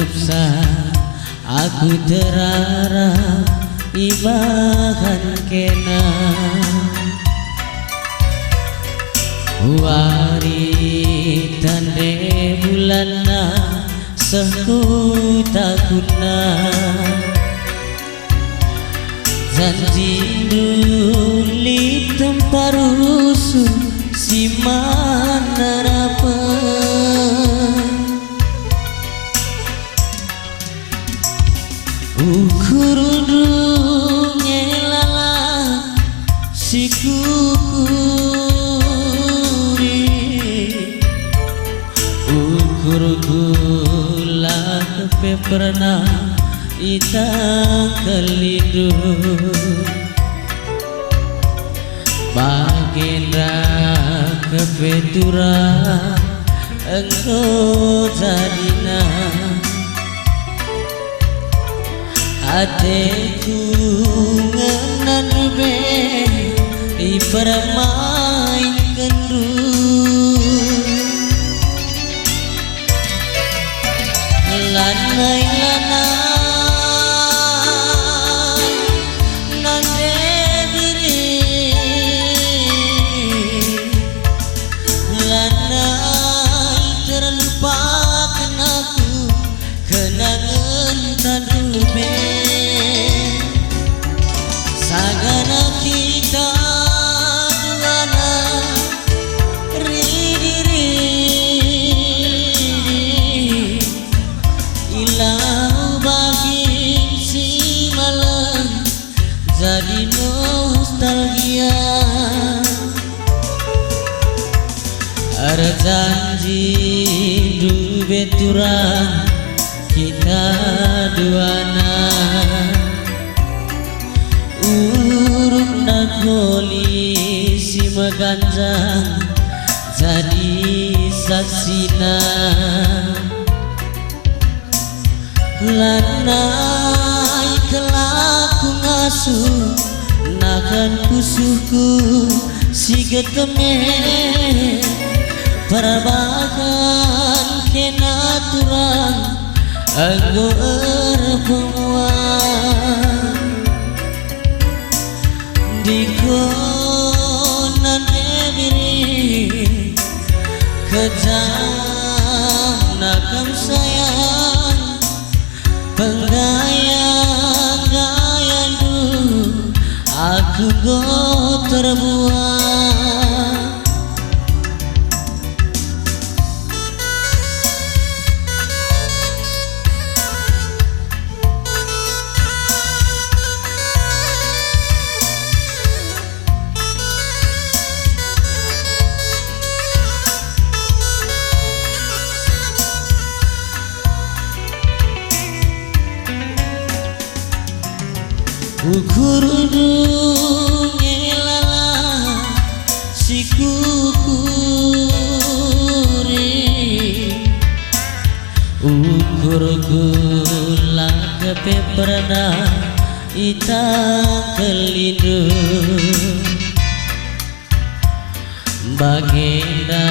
kepsa aku terarap ibahan kena wari tande bulana sehku takuna janji duli temparusu si manarapa ukurudu ngelala si kukuri ukur gula kepe pernah ita kelidu baginda kepetura engkau jadina hatiku ngenan be ipermain kendu lanai sagana kita duana ridiri ilau bagi si malam jadi nostalgia ada janji du beturang kita duana uruk nakoli si meganjang jadi saksina lanai kelaku ngasuh nakan kusuhku si geteme parabakan kena turang anggo erpenguang di konan ebiri kejam nakam sayang penggayang-gayang aku go terbuang ukurudu ngelala si kukuri ukur gula kepe pernah ita kelidu baginda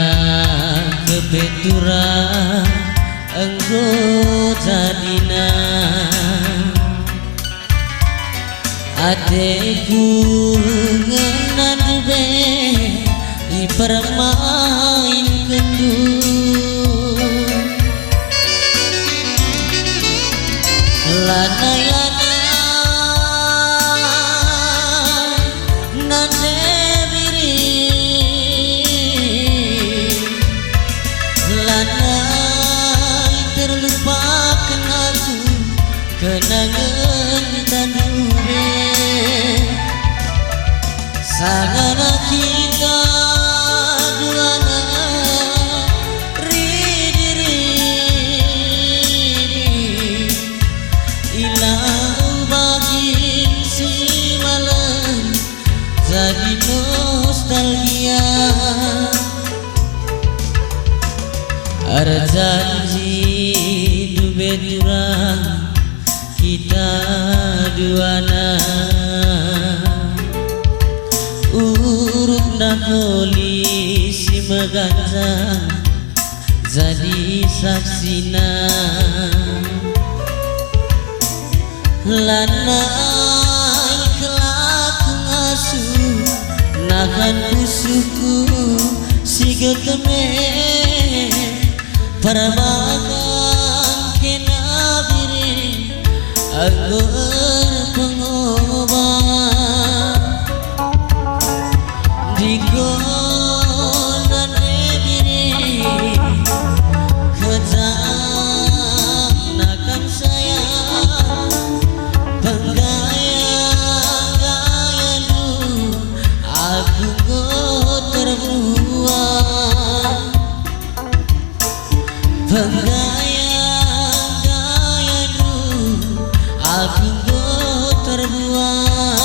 kepetura enggo jadina adekku ngenan be ipermain kendu lanai nande biri lanai terlupakan aku kenangan tandure sagana kita duana ridiri ilau bagi si malam jadi nostalgia ada janji du beturang kita duana urut nakoli si meganjang jadi saksina lanang kelak ngasuh nahan pusuhku siga keme parabagan kena diri agar pengobat digonan ebiri kejam nakam sayang penggaya-gaya lu aku go terbuang penggaya-gaya lu aku go terbuang.